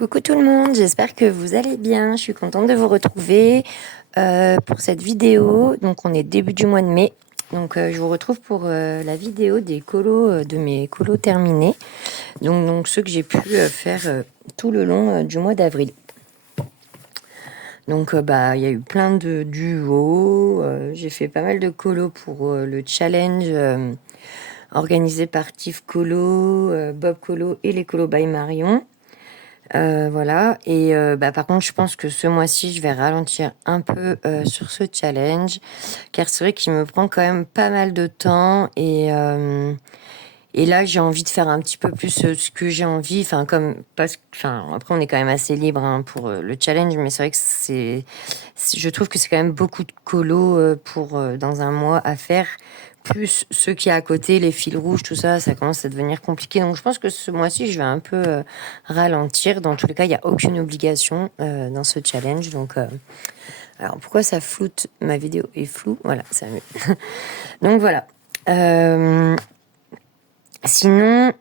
Coucou tout le monde, j'espère que vous allez bien. Je suis contente de vous retrouver pour cette vidéo. Donc on est début du mois de mai. Donc je vous retrouve pour la vidéo des colos, de mes colos terminés. Donc ceux que j'ai pu faire tout le long du mois d'avril. Donc il y a eu plein de duos. J'ai fait pas mal de colos pour le challenge organisé par Tiff Colo, Bob Colo et les colos by Marion. Voilà, et par contre je pense que ce mois-ci je vais ralentir un peu sur ce challenge, car c'est vrai qu'il me prend quand même pas mal de temps, et là j'ai envie de faire un petit peu plus ce que j'ai envie, après on est quand même assez libre pour le challenge, mais c'est vrai que je trouve que c'est quand même beaucoup de colos pour dans un mois à faire, plus ceux qui a à côté, les fils rouges, tout ça, ça commence à devenir compliqué. Donc je pense que ce mois-ci, je vais un peu ralentir. Dans tous les cas, il n'y a aucune obligation dans ce challenge. Donc, alors pourquoi ça floute? Ma vidéo est floue. Voilà, ça va mieux. Donc voilà. Sinon,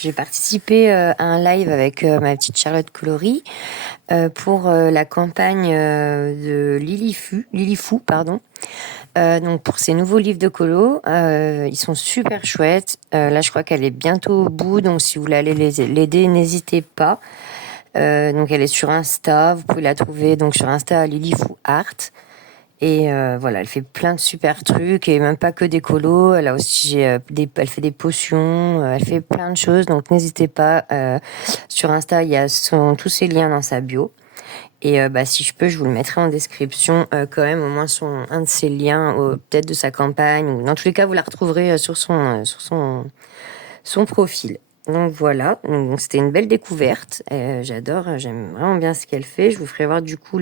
j'ai participé à un live avec ma petite Charlotte Coloris pour la campagne de Lily Fou, pardon. Donc pour ces nouveaux livres de colo, ils sont super chouettes. Là, je crois qu'elle est bientôt au bout, donc si vous voulez aller l'aider, n'hésitez pas. Donc elle est sur Insta, vous pouvez la trouver donc sur Insta Lily Fou Art. Et voilà, elle fait plein de super trucs et même pas que des colos. Elle a aussi elle fait des potions, elle fait plein de choses. Donc n'hésitez pas. Sur Insta, il y a tous ses liens dans sa bio. Et si je peux, je vous le mettrai en description quand même, au moins un de ses liens, peut-être de sa campagne, ou dans tous les cas, vous la retrouverez sur son profil. Donc voilà, donc c'était une belle découverte. J'adore, j'aime vraiment bien ce qu'elle fait. Je vous ferai voir du coup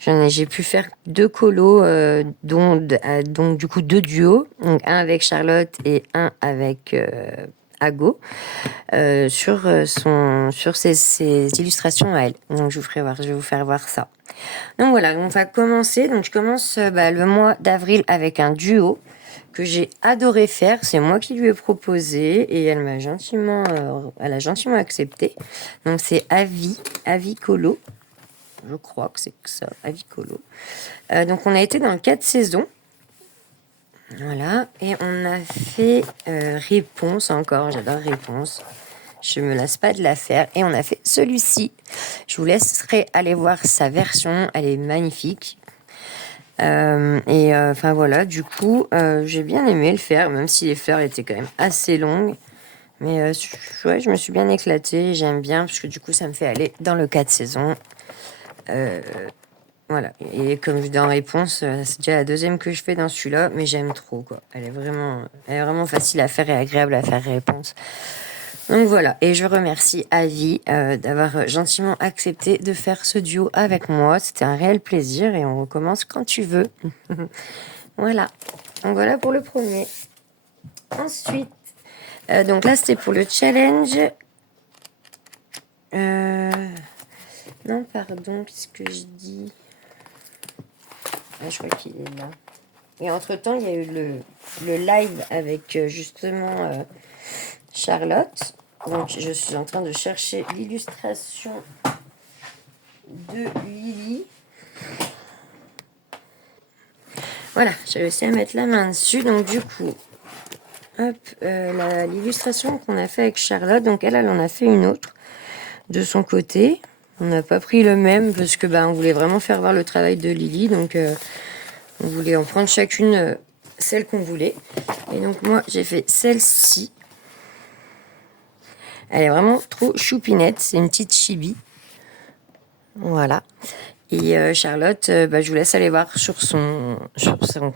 j'ai pu faire 2 colos, donc du coup 2 duos, donc un avec Charlotte et un avec Ago. Sur ses illustrations à elle. Donc je vais vous faire voir ça. Donc voilà, on va commencer. Donc je commence le mois d'avril avec un duo que j'ai adoré faire. C'est moi qui lui ai proposé et elle a gentiment accepté. Donc c'est Avi Colo. Je crois que c'est ça, Avi Colo. Donc on a été dans 4 saisons. Voilà, et on a fait Réponse encore, j'adore Réponse. Je me lasse pas de la faire. Et on a fait celui-ci. Je vous laisserai aller voir sa version, elle est magnifique. Voilà, du coup, j'ai bien aimé le faire, même si les fleurs étaient quand même assez longues. Mais ouais, je me suis bien éclatée, j'aime bien, parce que du coup, ça me fait aller dans le 4 saisons. Voilà, et comme dans Réponse, c'est déjà la deuxième que je fais dans celui-là, mais j'aime trop, quoi. Elle est vraiment facile à faire et agréable à faire, Réponse. Donc voilà, et je remercie Avi d'avoir gentiment accepté de faire ce duo avec moi. C'était un réel plaisir et on recommence quand tu veux. Voilà, donc voilà pour le premier. Ensuite, donc là c'était pour le challenge. Non, pardon, qu'est-ce que je dis? Ah, je crois qu'il est là. Et entre-temps, il y a eu le live avec justement Charlotte. Donc, je suis en train de chercher l'illustration de Lily. Voilà, j'ai réussi à mettre la main dessus. Donc, du coup, hop, l'illustration qu'on a fait avec Charlotte. Donc, elle en a fait une autre de son côté. On n'a pas pris le même parce que on voulait vraiment faire voir le travail de Lily. Donc, on voulait en prendre chacune celle qu'on voulait. Et donc, moi, j'ai fait celle-ci. Elle est vraiment trop choupinette. C'est une petite chibi. Voilà. Et Charlotte, je vous laisse aller voir sur son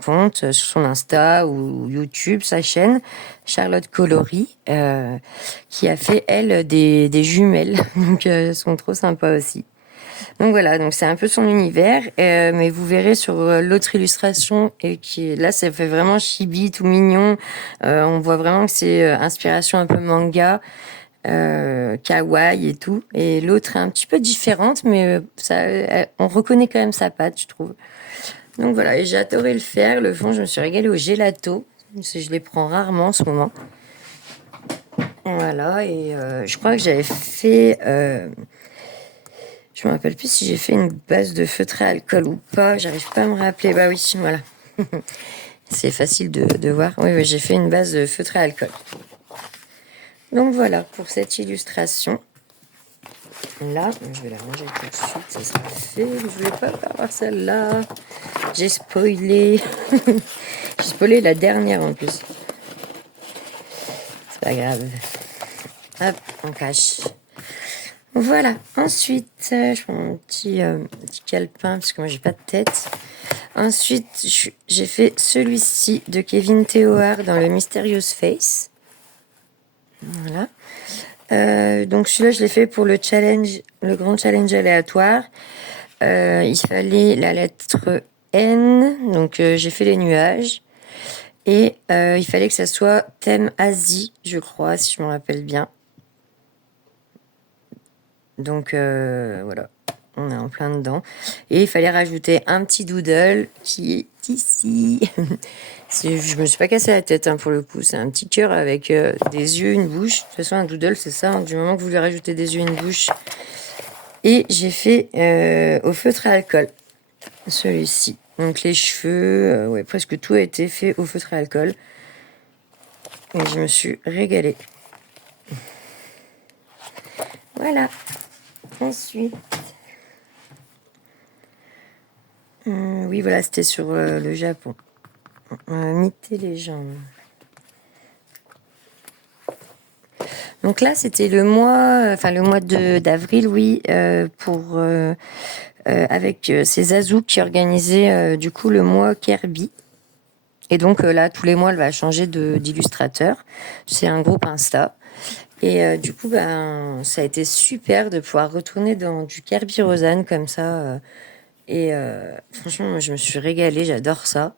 compte, sur son Insta ou YouTube, sa chaîne, Charlotte Coloris, qui a fait, elle, des jumelles. Donc, elles sont trop sympas aussi. Donc voilà, donc c'est un peu son univers, mais vous verrez sur l'autre illustration, là, ça fait vraiment chibi, tout mignon. On voit vraiment que c'est inspiration un peu manga. Kawaii et tout, et l'autre est un petit peu différente, mais on reconnaît quand même sa patte, je trouve. Donc voilà, et j'ai adoré le faire. Le fond, je me suis régalée au gelato. Je les prends rarement en ce moment. Voilà, et je crois que j'avais fait... je me rappelle plus si j'ai fait une base de feutré à alcool ou pas. J'arrive pas à me rappeler. Bah oui, voilà. C'est facile de voir. Oui, oui, j'ai fait une base de feutré à alcool. Donc voilà pour cette illustration. Là, je vais la ranger tout de suite, ça sera fait. Je voulais pas avoir celle-là. J'ai spoilé. J'ai spoilé la dernière en plus. C'est pas grave. Hop, on cache. Voilà. Ensuite, je prends mon petit calepin parce que moi j'ai pas de tête. Ensuite, j'ai fait celui-ci de Kevin Theohar dans le Mysterious Face. Voilà. Donc celui-là, je l'ai fait pour le challenge, le grand challenge aléatoire. Il fallait la lettre N, donc j'ai fait les nuages. Et il fallait que ça soit thème Asie, je crois, si je me rappelle bien. Donc voilà, on est en plein dedans. Et il fallait rajouter un petit doodle qui est ici. Je me suis pas cassé la tête pour le coup. C'est un petit cœur avec des yeux, une bouche. De toute façon, un doodle, c'est ça. Du moment que vous lui rajoutez des yeux, une bouche. Et j'ai fait au feutre à alcool, celui-ci. Donc les cheveux, ouais, presque tout a été fait au feutre à alcool. Et je me suis régalée. Voilà. Ensuite, oui, voilà, c'était sur le Japon. Miter les jambes. Donc là, c'était le mois d'avril, oui, pour avec c'est Zazu qui organisait du coup le mois Kirby. Et donc là, tous les mois, elle va changer d'illustrateur. C'est un groupe Insta. Et du coup, ça a été super de pouvoir retourner dans du Kirby Rosanne comme ça. Franchement, moi, je me suis régalée, j'adore ça.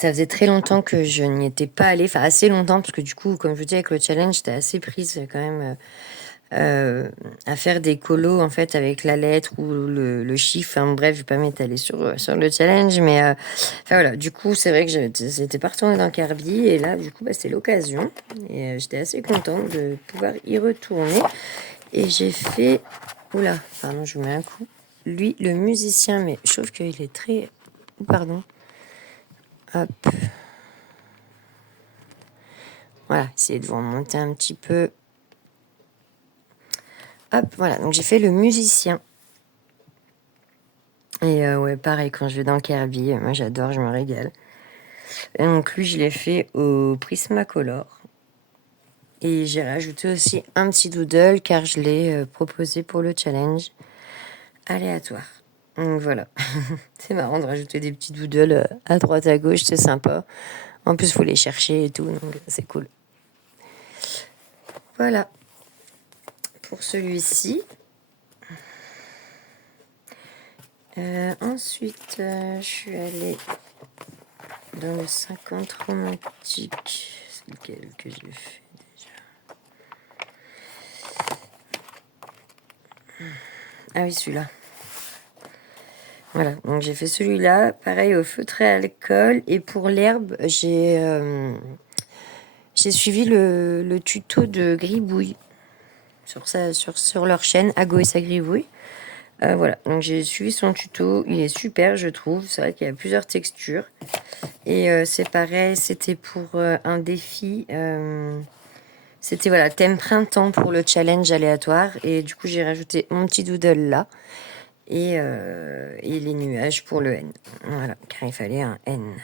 Ça faisait très longtemps que je n'y étais pas allée, enfin assez longtemps, parce que du coup, comme je vous dis, avec le challenge, j'étais assez prise quand même à faire des colos en fait avec la lettre ou le chiffre. Enfin, bref, je vais pas m'étaler sur le challenge, mais enfin voilà. Du coup, c'est vrai que j'étais pas retournée dans Kirby, et là, du coup, c'était l'occasion, et j'étais assez contente de pouvoir y retourner. Et j'ai fait, oula, pardon, je vous mets un coup. Lui, le musicien, mais je trouve qu'il est très, pardon. Hop. Voilà, essayez de vous remonter un petit peu. Hop, voilà, donc j'ai fait le musicien. Et ouais, pareil, quand je vais dans Kirby, moi j'adore, je me régale. Et donc lui, je l'ai fait au Prismacolor. Et j'ai rajouté aussi un petit doodle car je l'ai proposé pour le challenge aléatoire. Donc voilà, c'est marrant de rajouter des petits doodles à droite à gauche, c'est sympa. En plus, il faut les chercher et tout, donc c'est cool. Voilà pour celui-ci. Ensuite, je suis allée dans le 50 romantique. C'est lequel que j'ai fait déjà? Ah oui, celui-là. Voilà, donc j'ai fait celui-là. Pareil, au feutré à alcool. Et pour l'herbe, j'ai suivi le tuto de Gribouille sur leur chaîne, Ago et sa Gribouille. Voilà, donc j'ai suivi son tuto. Il est super, je trouve. C'est vrai qu'il y a plusieurs textures. Et c'est pareil, c'était pour un défi. C'était voilà, thème printemps pour le challenge aléatoire. Et du coup, j'ai rajouté mon petit doodle là. Et les nuages pour le N. Voilà, car il fallait un N.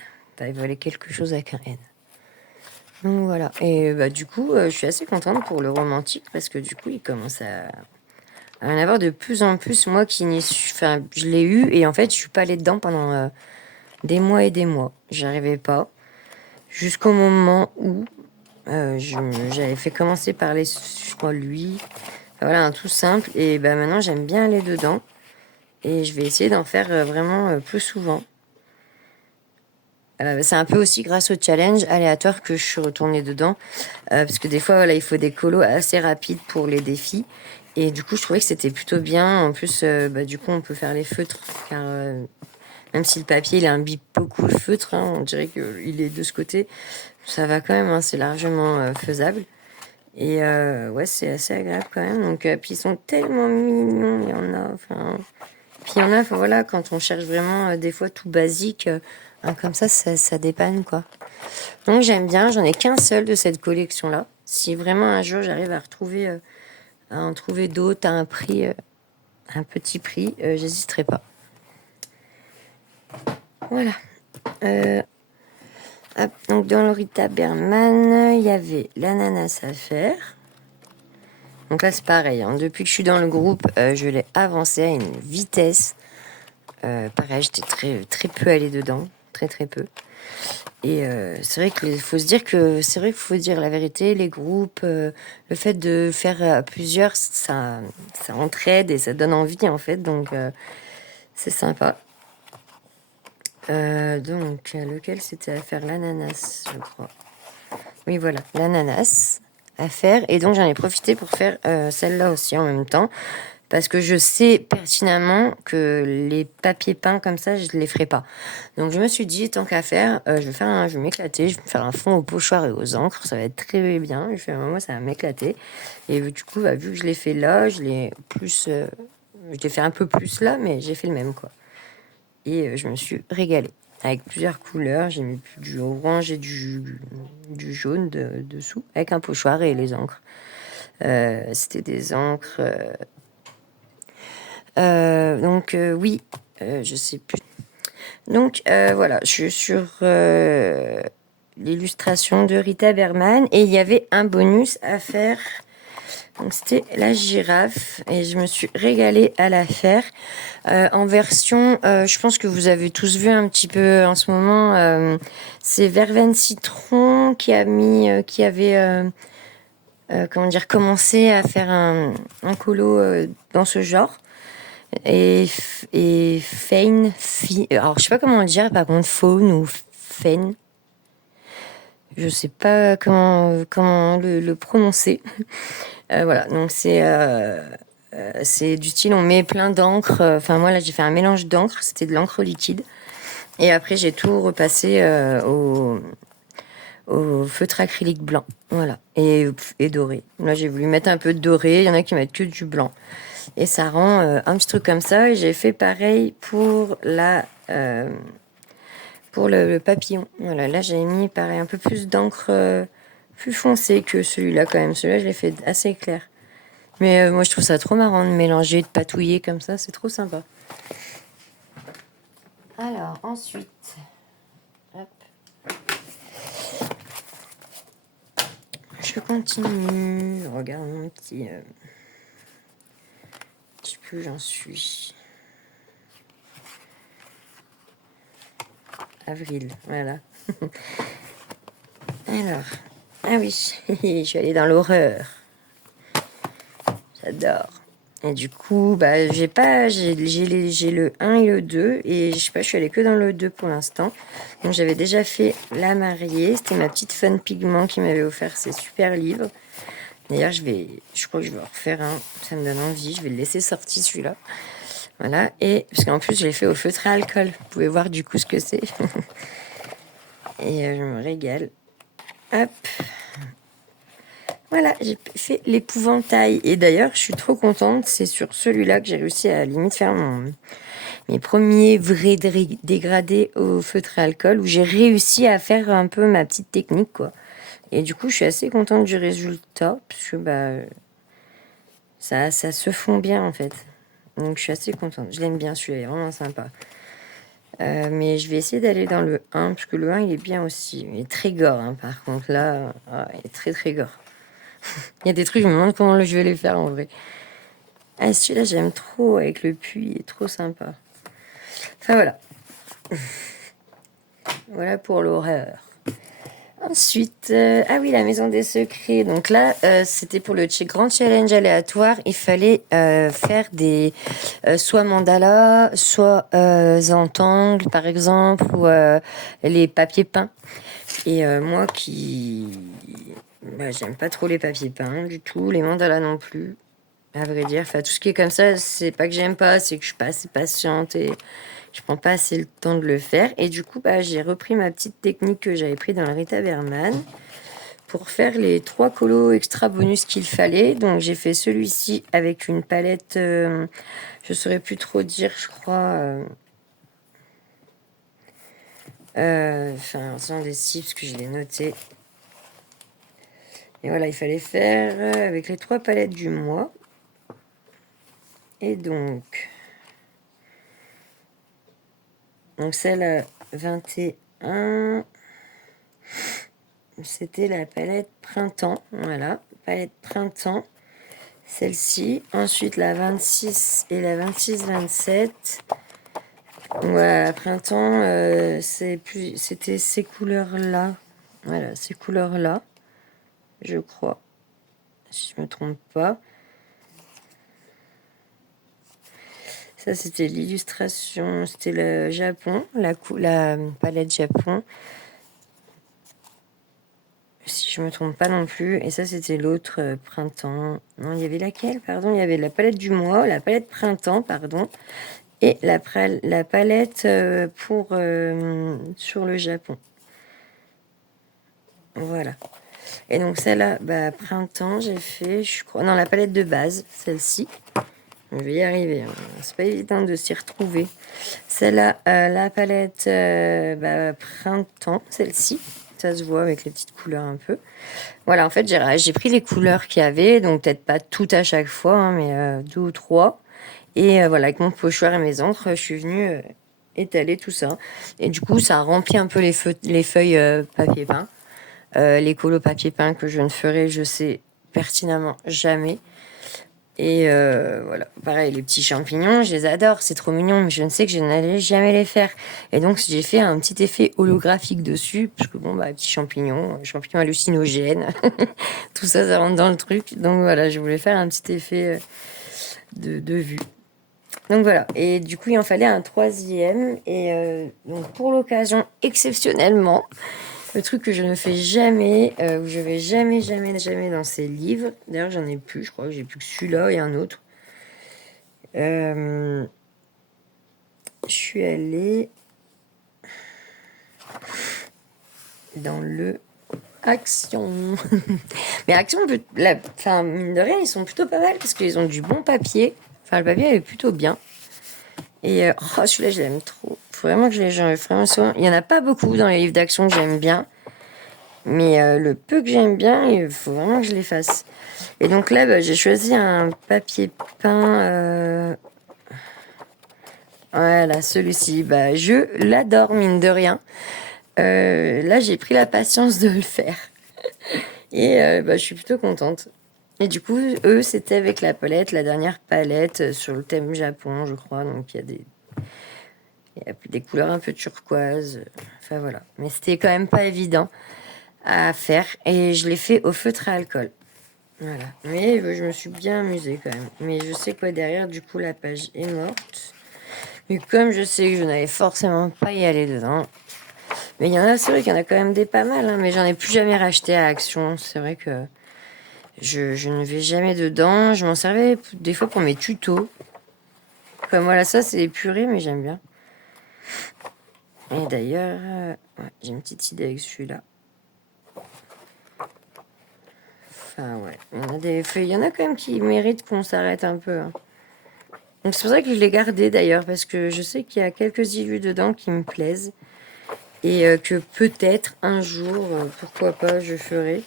Il fallait quelque chose avec un N. Donc voilà. Et du coup, je suis assez contente pour le romantique parce que du coup, il commence à en avoir de plus en plus. Moi qui n'y suis. Enfin, je l'ai eu et en fait, je suis pas allée dedans pendant des mois et des mois. J'arrivais pas. Jusqu'au moment où j'avais fait commencer par je crois, lui. Enfin, voilà, un tout simple. Et maintenant, j'aime bien aller dedans. Et je vais essayer d'en faire vraiment plus souvent. C'est un peu aussi grâce au challenge aléatoire que je suis retournée dedans. Parce que des fois, voilà, il faut des colos assez rapides pour les défis. Et du coup, je trouvais que c'était plutôt bien. En plus, du coup, on peut faire les feutres. Car Même si le papier, il imbibe beaucoup le feutre, hein, on dirait qu'il est de ce côté. Ça va quand même, hein, c'est largement faisable. Et ouais, c'est assez agréable quand même. Donc, puis ils sont tellement mignons, il y en a. Enfin, puis il y en a, enfin, voilà, quand on cherche vraiment des fois tout basique, comme ça dépanne quoi. Donc j'aime bien, j'en ai qu'un seul de cette collection-là. Si vraiment un jour j'arrive à en trouver d'autres à un prix, un petit prix, j'hésiterai pas. Voilà. Hop, donc dans le Rita Berman, il y avait l'ananas à faire. Donc là c'est pareil, hein. Depuis que je suis dans le groupe, je l'ai avancé à une vitesse. Pareil, j'étais très peu allée dedans, très peu. Et c'est vrai qu'il faut se dire que c'est vrai qu'il faut dire la vérité, les groupes, le fait de faire plusieurs, ça entraide et ça donne envie en fait, donc c'est sympa. Donc lequel c'était à faire? L'ananas, je crois. Oui, voilà, l'ananas à faire. Et donc j'en ai profité pour faire celle-là aussi en même temps. Parce que je sais pertinemment que les papiers peints comme ça, je ne les ferai pas. Donc je me suis dit, tant qu'à faire, je vais m'éclater, je vais me faire un fond au pochoir et aux encres, ça va être très bien. Je fais, moi, ça va m'éclater. Et du coup, bah, vu que je l'ai fait là, je l'ai fait un peu plus là, mais j'ai fait le même, quoi. Et je me suis régalée. Avec plusieurs couleurs, j'ai mis du orange et du jaune dessous, avec un pochoir et les encres. C'était des encres... donc oui, je sais plus. Donc voilà, je suis sur l'illustration de Rita Berman et il y avait un bonus à faire. Donc c'était la girafe et je me suis régalée à la faire en version. Je pense que vous avez tous vu un petit peu en ce moment. C'est Verveine Citron qui avait comment dire commencé à faire un colo dans ce genre. Et Fein, alors je sais pas comment dire, par contre, Faune ou Fein. Je sais pas comment le prononcer. Voilà, donc c'est du style, on met plein d'encre. Enfin, moi là, j'ai fait un mélange d'encre, c'était de l'encre liquide. Et après, j'ai tout repassé au feutre acrylique blanc. Voilà, et doré. Là, j'ai voulu mettre un peu de doré. Il y en a qui mettent que du blanc. Et ça rend un petit truc comme ça. Et j'ai fait pareil pour pour le papillon. Voilà, là j'ai mis pareil un peu plus d'encre plus foncée que celui-là quand même. Celui-là je l'ai fait assez clair. Mais moi je trouve ça trop marrant de mélanger, de patouiller comme ça, c'est trop sympa. Alors ensuite, hop. Je continue. Regarde mon petit. Je sais plus où j'en suis. Avril, voilà. Alors, ah oui, je suis allée dans l'horreur. J'adore. Et du coup, bah, j'ai le 1 et le 2, et je sais pas, je suis allée que dans le 2 pour l'instant. Donc j'avais déjà fait La Mariée, c'était ma petite Fun Pigment qui m'avait offert ces super livres. D'ailleurs, je crois que je vais en refaire un, ça me donne envie, je vais le laisser sortir celui-là. Voilà, et parce qu'en plus je l'ai fait au feutre à alcool, vous pouvez voir du coup ce que c'est. Et je me régale. Hop. Voilà, j'ai fait l'épouvantail. Et d'ailleurs, je suis trop contente. C'est sur celui-là que j'ai réussi à limite faire mes premiers vrais dégradés au feutre à alcool, où j'ai réussi à faire un peu ma petite technique, quoi. Et du coup, je suis assez contente du résultat, parce que bah, ça se fond bien, en fait. Donc, je suis assez contente. Je l'aime bien, celui-là, il est vraiment sympa. Mais je vais essayer d'aller dans le 1, parce que le 1, il est bien aussi. Il est très gore, hein, par contre. Là, il est très gore. Il y a des trucs, je me demande comment je vais les faire, en vrai. Ah, celui-là, j'aime trop, avec le puits, il est trop sympa. Enfin, voilà. Voilà pour l'horreur. Ensuite, ah oui, la maison des secrets. Donc là, c'était pour le grand challenge aléatoire. Il fallait faire des soit mandala, soit zentangle, par exemple, ou les papiers peints. Et moi j'aime pas trop les papiers peints du tout, les mandalas non plus, à vrai dire. Enfin, tout ce qui est comme ça, c'est pas que j'aime pas, c'est que je suis pas assez patiente et Je prends pas assez le temps de le faire. Et du coup, bah, j'ai repris ma petite technique que j'avais pris dans le Rita Berman pour faire les 3 colos extra bonus qu'il fallait. Donc j'ai fait celui-ci avec une palette, je saurais plus trop dire, je crois. Enfin, sans des cibles parce que je l'ai noté. Et voilà, il fallait faire avec les 3 palettes du mois. Et donc celle à 21, c'était la palette printemps. Voilà, palette printemps. Celle-ci. Ensuite, la 26 et la 26-27. Voilà, printemps, c'était ces couleurs-là. Voilà, ces couleurs-là, je crois. Si je me trompe pas. Ça, c'était l'illustration, c'était le Japon, la palette Japon. Si je me trompe pas non plus. Et ça, c'était l'autre printemps. Non, il y avait laquelle, pardon? Il y avait la palette du mois, la palette printemps, pardon. Et la palette pour sur le Japon. Voilà. Et donc celle-là, bah, printemps, j'ai fait, je crois... Non, la palette de base, celle-ci. Je vais y arriver. Hein. C'est pas évident de s'y retrouver. Celle-là, la palette bah, printemps, celle-ci. Ça se voit avec les petites couleurs un peu. Voilà, en fait, j'ai pris les couleurs qu'il y avait. Donc peut-être pas toutes à chaque fois, hein, mais 2 ou 3. Et voilà, avec mon pochoir et mes encres, je suis venue étaler tout ça. Et du coup, ça a rempli un peu les feuilles papier peint. Les colos papier peint que je ne ferai, je sais pertinemment jamais. Et voilà, pareil, les petits champignons, je les adore, c'est trop mignon, mais je ne sais que je n'allais jamais les faire. Et donc, j'ai fait un petit effet holographique dessus, parce que bon, bah, petits champignons hallucinogènes, tout ça, ça rentre dans le truc. Donc voilà, je voulais faire un petit effet de vue. Donc voilà, et du coup, il en fallait un 3e. Et donc, pour l'occasion, exceptionnellement, le truc que je ne fais jamais, où je vais jamais dans ces livres. D'ailleurs, j'en ai plus, je crois que j'ai plus que celui-là et un autre. Je suis allée dans le Action. Mais Action, enfin, mine de rien, ils sont plutôt pas mal parce qu'ils ont du bon papier. Enfin, le papier est plutôt bien. Et celui-là, je l'aime trop. Faut vraiment que je les vraiment souvent. Il y en a pas beaucoup dans les livres d'Action que j'aime bien. Mais le peu que j'aime bien, il faut vraiment que je les fasse. Et donc là, bah, j'ai choisi un papier peint. Voilà, celui-ci. Bah, je l'adore, mine de rien. Là, j'ai pris la patience de le faire. Et bah, je suis plutôt contente. Et du coup, eux, c'était avec la palette, la dernière palette sur le thème Japon, je crois. Donc, il y a des couleurs un peu turquoise. Enfin, voilà. Mais c'était quand même pas évident à faire. Et je l'ai fait au feutre à alcool. Voilà. Mais je me suis bien amusée quand même. Mais je sais quoi derrière, du coup, la page est morte. Mais comme je sais que je n'allais forcément pas y aller dedans. Mais il y en a, c'est vrai qu'il y en a quand même des pas mal. Hein, mais j'en ai plus jamais racheté à Action. C'est vrai que je ne vais jamais dedans. Je m'en servais des fois pour mes tutos. Comme voilà, ça c'est épuré, mais j'aime bien. Et d'ailleurs, ouais, j'ai une petite idée avec celui-là. Enfin, ouais. Il y en a quand même qui méritent qu'on s'arrête un peu. Hein. Donc c'est pour ça que je l'ai gardé d'ailleurs, parce que je sais qu'il y a quelques illus dedans qui me plaisent. Et que peut-être un jour, pourquoi pas, je ferai.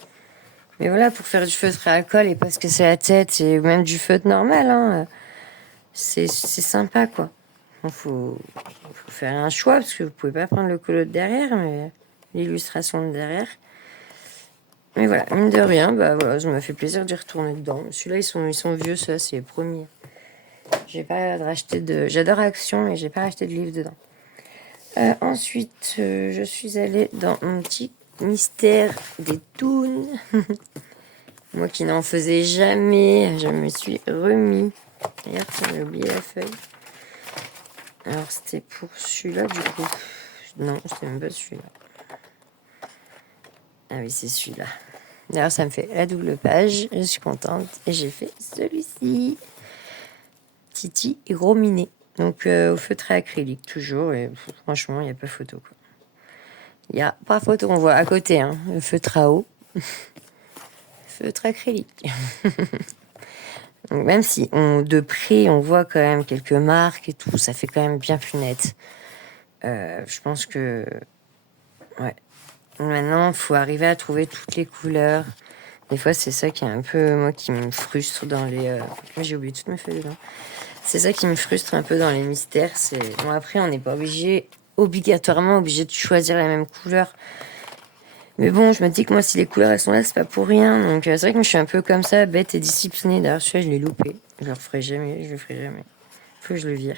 Mais voilà, pour faire du feutre à alcool et parce que c'est la tête et même du feutre normal, hein, c'est sympa quoi. Il faut faire un choix parce que vous pouvez pas prendre le colo de derrière, mais l'illustration de derrière. Mais voilà, mine de rien, bah voilà, ça m'a fait plaisir d'y retourner dedans. Celui-là, ils sont vieux, ça c'est les premiers. J'ai pas racheté J'adore Action et j'ai pas racheté de livre dedans. Ensuite, je suis allée dans mon petit mystère des toons. Moi qui n'en faisais jamais, je me suis remis. D'ailleurs, j'ai oublié la feuille. Alors, c'était pour celui-là, du coup. Non, c'était même pas celui-là. Ah oui, c'est celui-là. D'ailleurs, ça me fait la double page. Je suis contente. Et j'ai fait celui-ci. Titi et Gros Minet. Donc au feutre à acrylique toujours, et franchement il n'y a pas photo quoi. Il n'y a pas photo, on voit à côté hein, le feutre à eau, feutre acrylique. Donc, même si de près on voit quand même quelques marques et tout, ça fait quand même bien plus net. Je pense que ouais. Maintenant il faut arriver à trouver toutes les couleurs. Des fois c'est ça qui est un peu moi qui me frustre dans les. J'ai oublié toutes mes feuilles dedans. C'est ça qui me frustre un peu dans les mystères. C'est bon après on n'est pas obligatoirement obligé de choisir la même couleur. Mais bon, je me dis que moi, si les couleurs elles sont là, c'est pas pour rien. Donc c'est vrai que moi, je suis un peu comme ça, bête et disciplinée. D'ailleurs, celui-là, je l'ai loupé. Je le ferai jamais, je le ferai jamais. Faut que je le vire.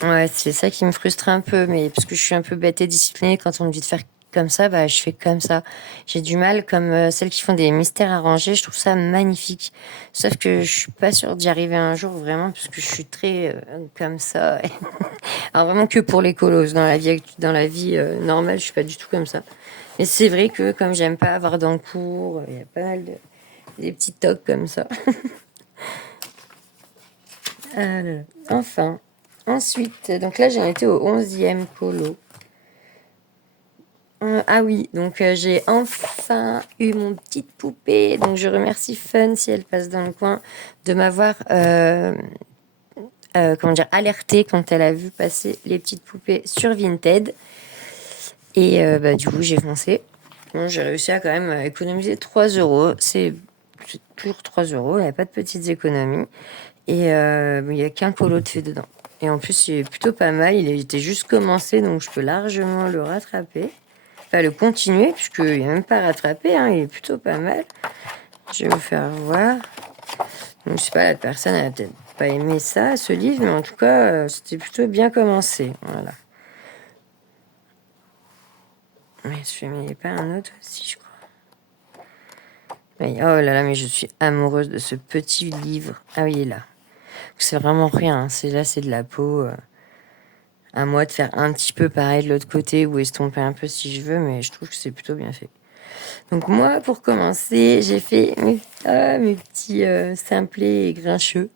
Ouais, c'est ça qui me frustre un peu, mais parce que je suis un peu bête et disciplinée, quand on me dit de faire comme ça, bah je fais comme ça. J'ai du mal, comme celles qui font des mystères arrangés, je trouve ça magnifique. Sauf que je suis pas sûre d'y arriver un jour vraiment, parce que je suis très comme ça. Alors vraiment que pour les colos, dans la vie normale, je suis pas du tout comme ça. Mais c'est vrai que comme j'aime pas avoir d'encours, il y a pas mal des petits tocs comme ça. Enfin. Ensuite, donc là j'en étais au 11e colo. Ah oui, donc j'ai enfin eu mon petite poupée. Donc je remercie Fun, si elle passe dans le coin, de m'avoir alerté quand elle a vu passer les petites poupées sur Vinted. Et du coup j'ai foncé. Bon, j'ai réussi à quand même économiser 3 euros. C'est toujours 3 euros, il n'y a pas de petites économies. Et il n'y a qu'un colo de fait dedans. Et en plus, il est plutôt pas mal. Il était juste commencé, donc je peux largement le rattraper. Enfin, le continuer, puisqu'il n'est même pas rattrapé. Hein, il est plutôt pas mal. Je vais vous faire voir. Donc, je sais pas, la personne n'a peut-être pas aimé ça, ce livre, mais en tout cas, c'était plutôt bien commencé. Voilà. Mais je ne mets pas un autre aussi, je crois. Mais, oh là là, mais je suis amoureuse de ce petit livre. Ah oui, il est là. C'est vraiment rien. Hein. C'est de la peau. À moi de faire un petit peu pareil de l'autre côté ou estomper un peu si je veux, mais je trouve que c'est plutôt bien fait. Donc moi, pour commencer, j'ai fait mes petits simplets et grincheux.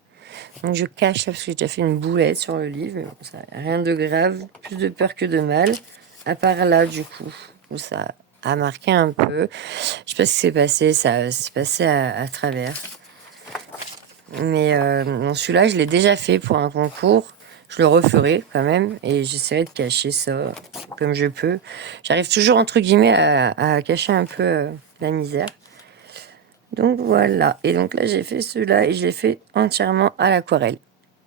Donc je cache là parce que j'ai déjà fait une boulette sur le livre, mais bon, ça rien de grave, plus de peur que de mal. À part là, du coup, où ça a marqué un peu. Je sais pas ce qui s'est passé, ça s'est passé à travers. Mais bon, celui-là, je l'ai déjà fait pour un concours. Je le referai quand même et j'essaierai de cacher ça comme je peux. J'arrive toujours, entre guillemets, à cacher un peu la misère. Donc voilà. Et donc là, j'ai fait celui-là et je l'ai fait entièrement à l'aquarelle.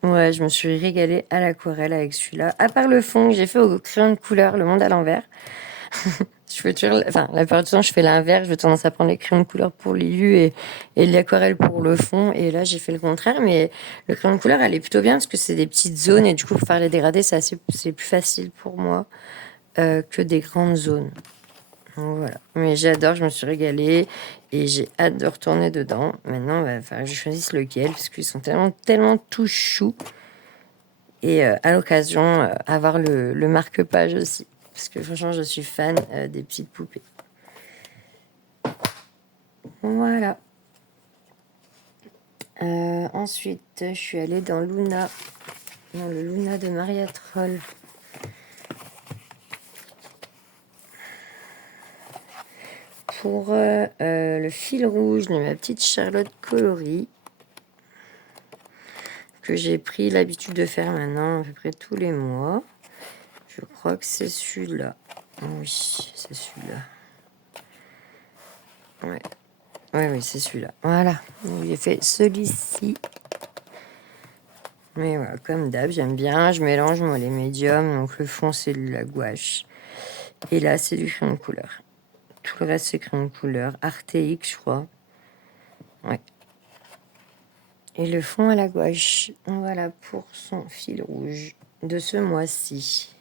Ouais, je me suis régalée à l'aquarelle avec celui-là. À part le fond que j'ai fait au crayon de couleur, le monde à l'envers. Je fais toujours, enfin, la plupart du temps, je fais l'inverse. Je vais tendance à prendre les crayons de couleur pour l'illu et l'aquarelle pour le fond. Et là, j'ai fait le contraire. Mais le crayon de couleur, elle est plutôt bien parce que c'est des petites zones. Et du coup, pour faire les dégradés, c'est plus facile pour moi que des grandes zones. Donc, voilà. Mais j'adore, je me suis régalée. Et j'ai hâte de retourner dedans. Maintenant, il va falloir que je choisisse lequel parce qu'ils sont tellement, tellement tout choux. Et à l'occasion, avoir le marque-page aussi. Parce que franchement, je suis fan des petites poupées. Voilà. Ensuite, je suis allée dans Luna, dans le Luna de Maria Troll. Pour le fil rouge de ma petite Charlotte coloris, que j'ai pris l'habitude de faire maintenant à peu près tous les mois. Je crois que c'est celui-là. Oui, c'est celui-là. Ouais. Oui, c'est celui-là. Voilà. Donc, j'ai fait celui-ci. Mais voilà, comme d'hab, j'aime bien. Je mélange, moi, les médiums. Donc, le fond, c'est de la gouache. Et là, c'est du crayon de couleur. Tout le reste, c'est crayon de couleur. Artéique, je crois. Ouais. Et le fond à la gouache. Voilà pour son fil rouge de ce mois-ci.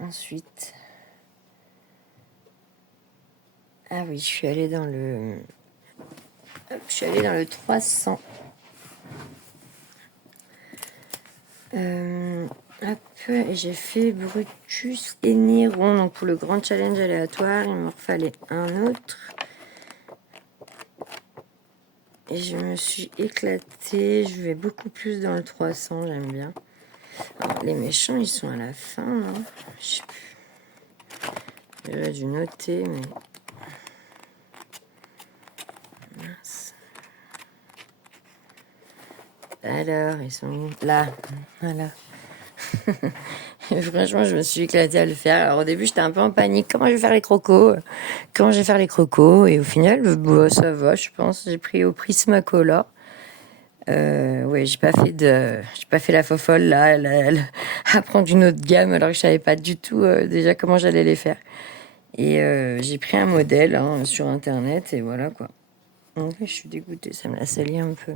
Ensuite... Ah oui, je suis allée dans le... Hop, je suis allée dans le 300. Hop, et j'ai fait Brutus et Néron. Donc pour le grand challenge aléatoire, il me fallait un autre. Et je me suis éclatée. Je vais beaucoup plus dans le 300, j'aime bien. Alors, les méchants, ils sont à la fin, là. Je sais plus. J'aurais dû noter, mais... Mince. Alors, ils sont où? Là. Voilà. Et franchement, je me suis éclatée à le faire. Alors, au début, j'étais un peu en panique. Comment je vais faire les crocos? Comment je vais faire les crocos? Et au final, bah, ça va, je pense. J'ai pris au Prismacolor. Ouais, j'ai pas fait la fofolle là, à prendre une autre gamme alors que je savais pas du tout déjà comment j'allais les faire. Et j'ai pris un modèle hein, sur internet et voilà quoi. Donc, je suis dégoûtée, ça me l'a sali un peu.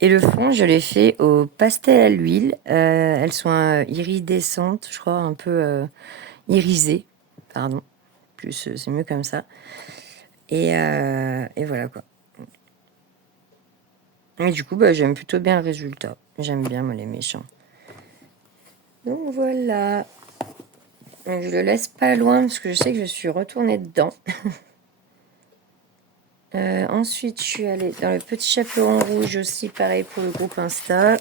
Et le fond, je l'ai fait au pastel à l'huile. Elles sont iridescentes, je crois, un peu irisées. Pardon. Plus, c'est mieux comme ça. Et voilà quoi. Et du coup, bah, j'aime plutôt bien le résultat. J'aime bien, moi, les méchants. Donc voilà. Donc, je le laisse pas loin parce que je sais que je suis retournée dedans. Ensuite, je suis allée dans le petit chaperon rouge aussi, pareil pour le groupe Insta.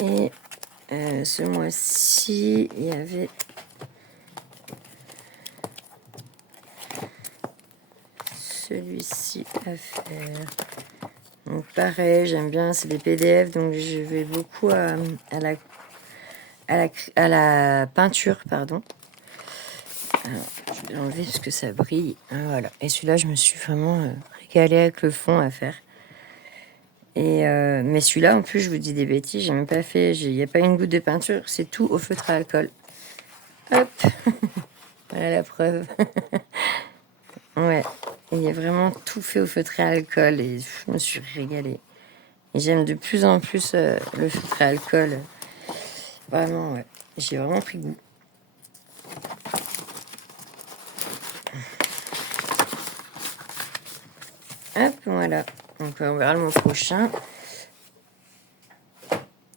Et ce mois-ci, il y avait celui-ci à faire. Donc pareil, j'aime bien, c'est des PDF, donc je vais beaucoup à la peinture, pardon. Alors, je vais l'enlever parce que ça brille. Voilà. Et celui-là, je me suis vraiment régalée avec le fond à faire. Et mais celui-là, en plus, je vous dis des bêtises, j'ai même pas fait, il n'y a pas une goutte de peinture, c'est tout au feutre à alcool. Hop, voilà la preuve. Ouais, il y a vraiment tout fait au feutre à alcool et je me suis régalée. Et j'aime de plus en plus le feutre à alcool. Vraiment, ouais. J'ai vraiment pris goût. Hop, voilà. Donc on verra le mois prochain.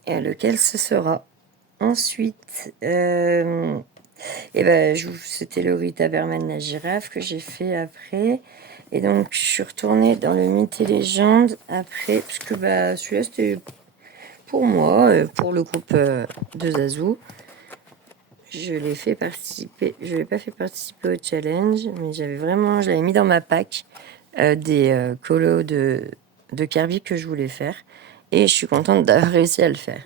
Et lequel ce sera. Ensuite, et ben, c'était le Rita Berman, la girafe, que j'ai fait après. Et donc, je suis retournée dans le Mythes et Légendes après, parce que bah, celui-là, c'était pour moi, pour le groupe de Zazou. Je l'ai fait participer, je l'ai pas fait participer au challenge, mais je l'avais mis dans ma pack des colos de Kirby que je voulais faire. Et je suis contente d'avoir réussi à le faire.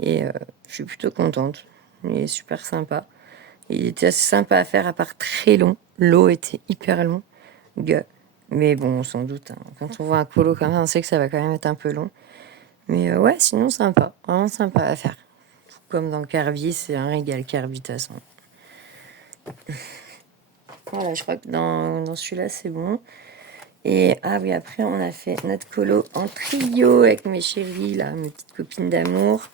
Et je suis plutôt contente. Il est super sympa. Il était assez sympa à faire, à part très long. L'eau était hyper long. Mais bon, on s'en doute. Hein. Quand on voit un colo comme ça, on sait que ça va quand même être un peu long. Mais ouais, sinon sympa. Vraiment sympa à faire. Comme dans Kirby, c'est un régal Kirby de toute façon. Voilà, je crois que dans celui-là, c'est bon. Et ah oui, après, on a fait notre colo en trio avec mes chéris, là, mes petites copines d'amour.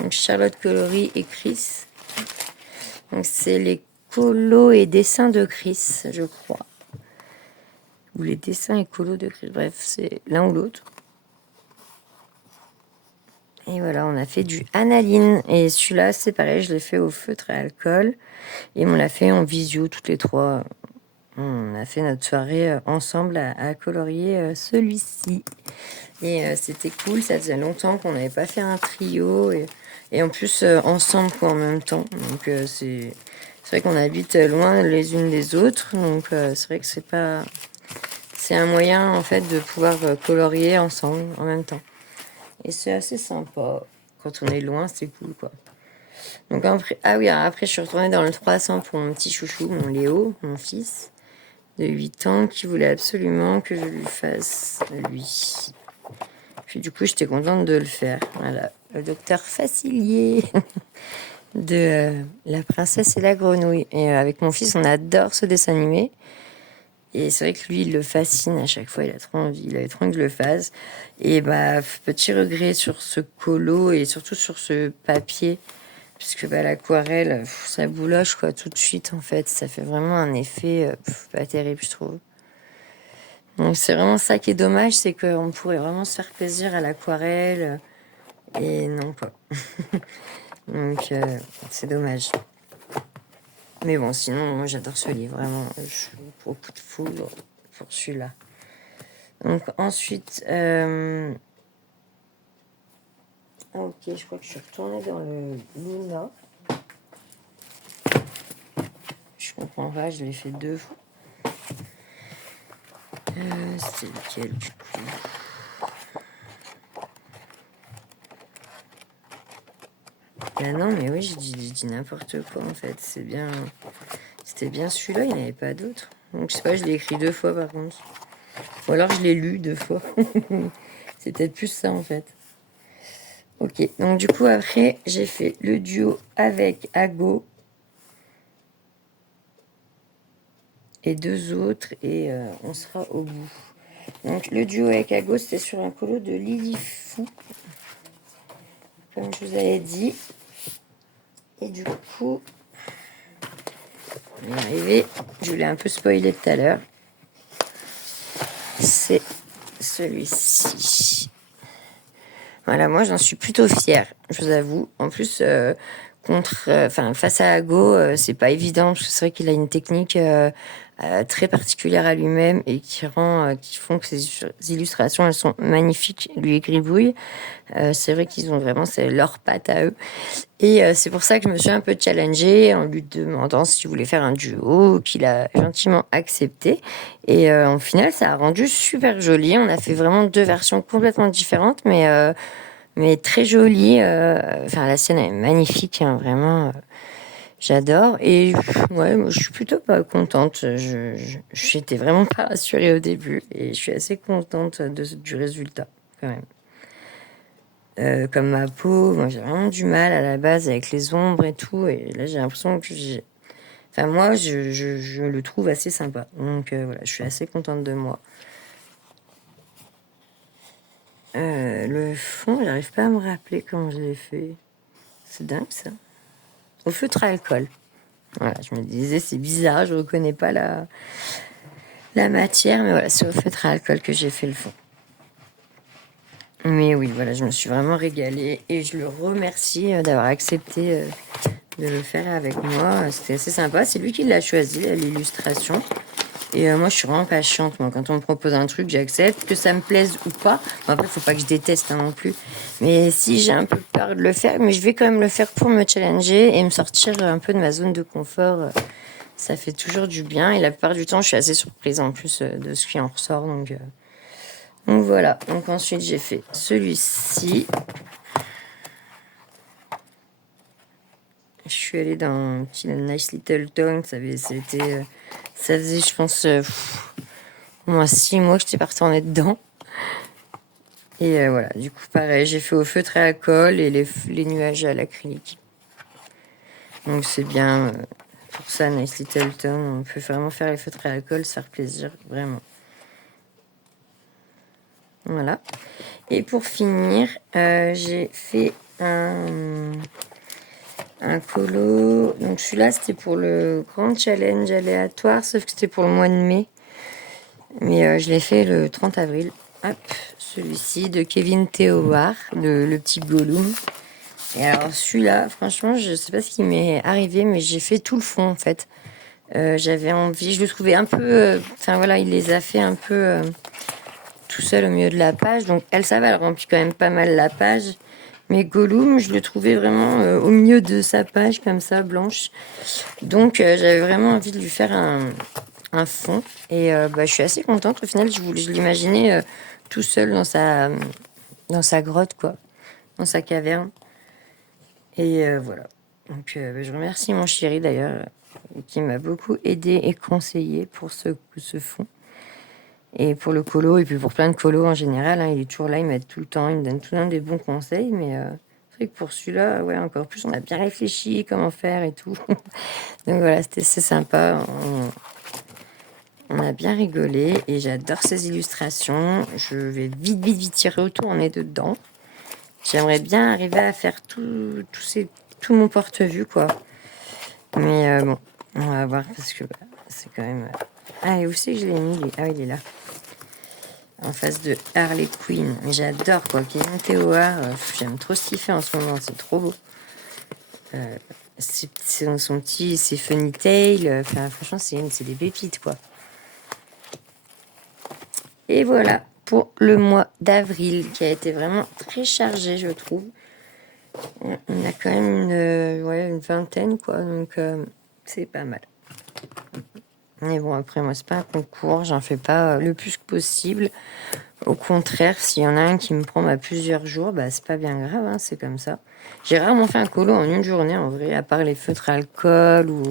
Donc Charlotte Coloris et Chris. Donc c'est les colos et dessins de Chris, je crois. Ou les dessins et colos de Chris. Bref, c'est l'un ou l'autre. Et voilà, on a fait du analine. Et celui-là, c'est pareil, je l'ai fait au feutre à alcool. Et on l'a fait en visio, toutes les trois. On a fait notre soirée ensemble à colorier celui-ci. Et c'était cool, ça faisait longtemps qu'on n'avait pas fait un trio. Et en plus, ensemble, quoi, en même temps. Donc, c'est vrai qu'on habite loin les unes des autres. Donc, c'est vrai que c'est pas... C'est un moyen, en fait, de pouvoir colorier ensemble, en même temps. Et c'est assez sympa. Quand on est loin, c'est cool, quoi. Donc, après, ah oui, après, je suis retournée dans le 300 pour mon petit chouchou, mon Léo, mon fils de 8 ans, qui voulait absolument que je lui fasse lui. Puis du coup, j'étais contente de le faire. Voilà, le docteur Facilier de La Princesse et la Grenouille. Et avec mon fils, on adore ce dessin animé. Et c'est vrai que lui, il le fascine à chaque fois. Il a trop envie, il avait trop envie que je le fasse. Et bah, petit regret sur ce colo et surtout sur ce papier. Puisque bah, l'aquarelle, ça bouloche quoi, tout de suite en fait. Ça fait vraiment un effet pas terrible, je trouve. Donc c'est vraiment ça qui est dommage, c'est qu'on pourrait vraiment se faire plaisir à l'aquarelle. Et non quoi. Donc c'est dommage. Mais bon, sinon, moi j'adore ce livre, vraiment. Je suis au coup de foudre pour celui-là. Donc ensuite, ok, je crois que je suis retournée dans le Luna. Je comprends pas, je l'ai fait 2 fois. C'est lequel du coup? Ah non, mais oui, j'ai dit n'importe quoi en fait. C'était bien celui-là, il n'y avait pas d'autre. Donc je sais pas, je l'ai écrit 2 fois par contre. Ou alors je l'ai lu 2 fois. C'est peut-être plus ça en fait. Ok, donc du coup après j'ai fait le duo avec Ago et 2 autres et on sera au bout. Donc le duo avec Ago c'était sur un colo de Lily Fou, comme je vous avais dit. Et du coup, on est arrivé, je l'ai un peu spoilé tout à l'heure. C'est celui-ci. Voilà, moi j'en suis plutôt fière, je vous avoue. En plus, face à Ago, c'est pas évident parce que c'est vrai qu'il a une technique très particulière à lui-même et qui font que ses illustrations elles sont magnifiques. Lui et Gribouille, c'est vrai qu'ils ont vraiment c'est leur patte à eux. Et c'est pour ça que je me suis un peu challengée en lui demandant s'il voulait faire un duo, qu'il a gentiment accepté. Et en final, ça a rendu super joli. On a fait vraiment 2 versions complètement différentes, mais très jolies. Enfin, la scène est magnifique, hein, vraiment. J'adore. Et ouais, moi, je suis plutôt pas contente. J'étais vraiment pas rassurée au début. Et je suis assez contente du résultat, quand même. Comme ma peau, moi j'ai vraiment du mal à la base avec les ombres et tout, et là j'ai l'impression que enfin moi je le trouve assez sympa, donc voilà, je suis assez contente de moi. Le fond, j'arrive pas à me rappeler comment je l'ai fait, c'est dingue ça. Au feutre à alcool, voilà, je me disais c'est bizarre, je reconnais pas la matière, mais voilà, c'est au feutre à alcool que j'ai fait le fond. Mais oui, voilà, je me suis vraiment régalée et je le remercie d'avoir accepté de le faire avec moi. C'était assez sympa. C'est lui qui l'a choisi, l'illustration. Et moi, je suis vraiment pas chiante. Moi, quand on me propose un truc, j'accepte. Que ça me plaise ou pas. Bon, après, faut pas que je déteste non plus. Mais si j'ai un peu peur de le faire, mais je vais quand même le faire pour me challenger et me sortir un peu de ma zone de confort. Ça fait toujours du bien. Et la plupart du temps, je suis assez surprise en plus de ce qui en ressort. Donc voilà. Donc ensuite, j'ai fait celui-ci. Je suis allée dans Nice Little Town. Ça faisait, je pense, au moins 6 mois que j'étais pas retournée dedans. Et voilà, du coup, pareil, j'ai fait au feutre à alcool et les nuages à l'acrylique. Donc c'est bien pour ça, Nice Little Town. On peut vraiment faire les feutres à alcool, se faire plaisir, vraiment. Voilà. Et pour finir, j'ai fait un colo. Donc celui-là, c'était pour le grand challenge aléatoire, sauf que c'était pour le mois de mai. Mais je l'ai fait le 30 avril. Hop, celui-ci de Kevin Théoard, le petit Gollum. Et alors celui-là, franchement, je sais pas ce qui m'est arrivé, mais j'ai fait tout le fond en fait. J'avais envie, je le trouvais un peu... Enfin voilà, il les a fait un peu tout seul au milieu de la page. Donc Elsa, elle remplit quand même pas mal la page. Mais Gollum, je le trouvais vraiment au milieu de sa page, comme ça, blanche. Donc j'avais vraiment envie de lui faire un fond. Et je suis assez contente. Au final, je l'imaginais tout seul dans sa grotte, quoi. Dans sa caverne. Et voilà. Donc je remercie mon chéri d'ailleurs, qui m'a beaucoup aidé et conseillé pour ce fond. Et pour le colo, et puis pour plein de colos en général, hein, il est toujours là, il m'aide tout le temps, il me donne tout le temps des bons conseils. Mais c'est vrai que pour celui-là, ouais, encore plus, on a bien réfléchi comment faire et tout. Donc voilà, c'est sympa. On a bien rigolé et j'adore ces illustrations. Je vais vite tirer autour, on est dedans. J'aimerais bien arriver à faire tout mon porte-vue, quoi. Mais bon, on va voir parce que c'est quand même... Ah, et où c'est que je l'ai mis Ah oui, il est là. En face de Harley Quinn. Mais j'adore, quoi. Kevin Théoard, j'aime trop ce qu'il fait en ce moment, c'est trop beau. C'est dans son petit... C'est Funny Tail. Enfin, franchement, c'est des pépites, quoi. Et voilà pour le mois d'avril qui a été vraiment très chargé, je trouve. On a quand même une vingtaine, quoi, donc c'est pas mal. Mais bon, après, moi, c'est pas un concours, j'en fais pas le plus possible. Au contraire, s'il y en a un qui me prend plusieurs jours, c'est pas bien grave, hein, c'est comme ça. J'ai rarement fait un colo en une journée, en vrai, à part les feutres alcool ou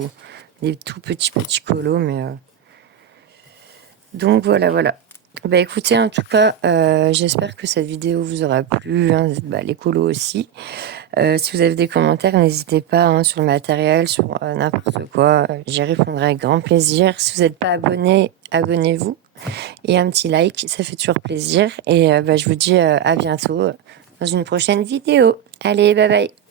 des tout petits colos, mais... Donc voilà. Écoutez, en tout cas, j'espère que cette vidéo vous aura plu, hein, les colos aussi. Si vous avez des commentaires, n'hésitez pas, hein, sur le matériel, sur n'importe quoi. J'y répondrai avec grand plaisir. Si vous n'êtes pas abonné, abonnez-vous. Et un petit like, ça fait toujours plaisir. Et je vous dis à bientôt dans une prochaine vidéo. Allez, bye bye.